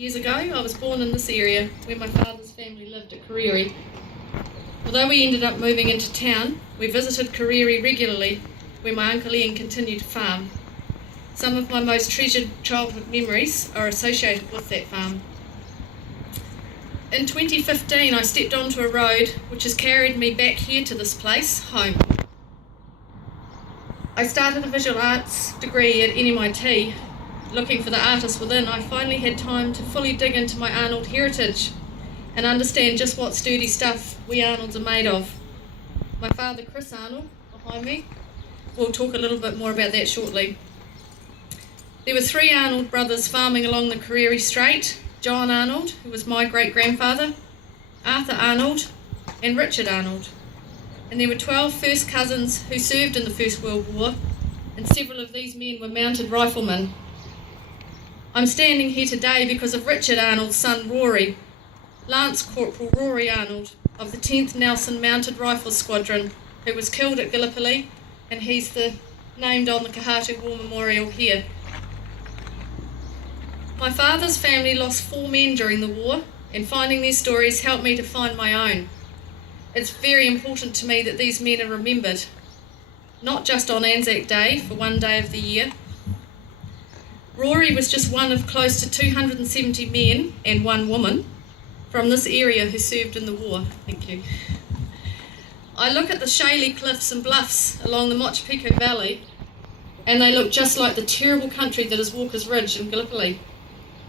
Years ago, I was born in this area where my father's family lived at Kariri. Although we ended up moving into town, we visited Kariri regularly, where my Uncle Ian continued to farm. Some of my most treasured childhood memories are associated with that farm. In 2015, I stepped onto a road which has carried me back here to this place, home. I started a visual arts degree at NMIT. Looking for the artist within, I finally had time to fully dig into my Arnold heritage and understand just what sturdy stuff we Arnolds are made of. My father, Chris Arnold, behind me, we'll talk a little bit more about that shortly. There were 3 Arnold brothers farming along the Kariri Strait: John Arnold, who was my great-grandfather, Arthur Arnold, and Richard Arnold. And there were 12 first cousins who served in the First World War, and several of these men were mounted riflemen. I'm standing here today because of Richard Arnold's son Rory, Lance Corporal Rory Arnold of the 10th Nelson Mounted Rifles Squadron, who was killed at Gallipoli, and he's named on the Kohatu War Memorial here. My father's family lost 4 men during the war, and finding their stories helped me to find my own. It's very important to me that these men are remembered, not just on Anzac Day for one day of the year. Rory was just one of close to 270 men and 1 woman from this area who served in the war. Thank you. I look at the shaly cliffs and bluffs along the Machu Picchu Valley, and they look just like the terrible country that is Walker's Ridge in Gallipoli,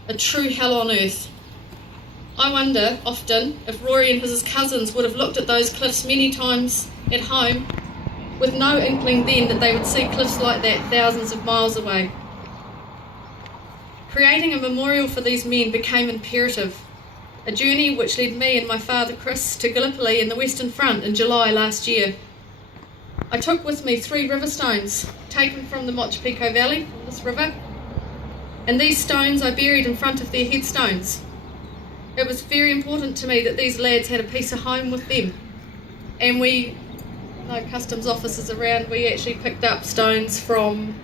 a true hell on earth. I wonder often if Rory and his cousins would have looked at those cliffs many times at home with no inkling then that they would see cliffs like that thousands of miles away. Creating a memorial for these men became imperative, a journey which led me and my father Chris to Gallipoli in the Western Front in July last year. I took with me 3 river stones taken from the Machu Picchu Valley, from this river, and these stones I buried in front of their headstones. It was very important to me that these lads had a piece of home with them, and no customs officers around, we actually picked up stones from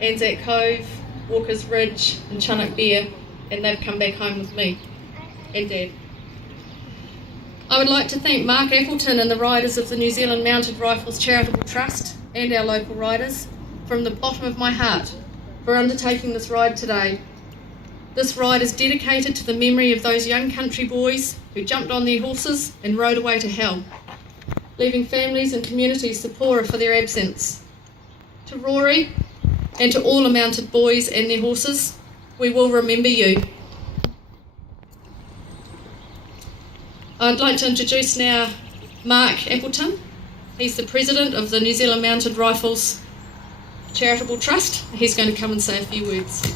Anzac Cove, Walker's Ridge and Chunuk Bair, and they've come back home with me and Dad. I would like to thank Mark Appleton and the riders of the New Zealand Mounted Rifles Charitable Trust and our local riders from the bottom of my heart for undertaking this ride today. This ride is dedicated to the memory of those young country boys who jumped on their horses and rode away to hell, leaving families and communities the poorer for their absence. To Rory, and to all the mounted boys and their horses, we will remember you. I'd like to introduce now Mark Appleton. He's the president of the New Zealand Mounted Rifles Charitable Trust. He's going to come and say a few words.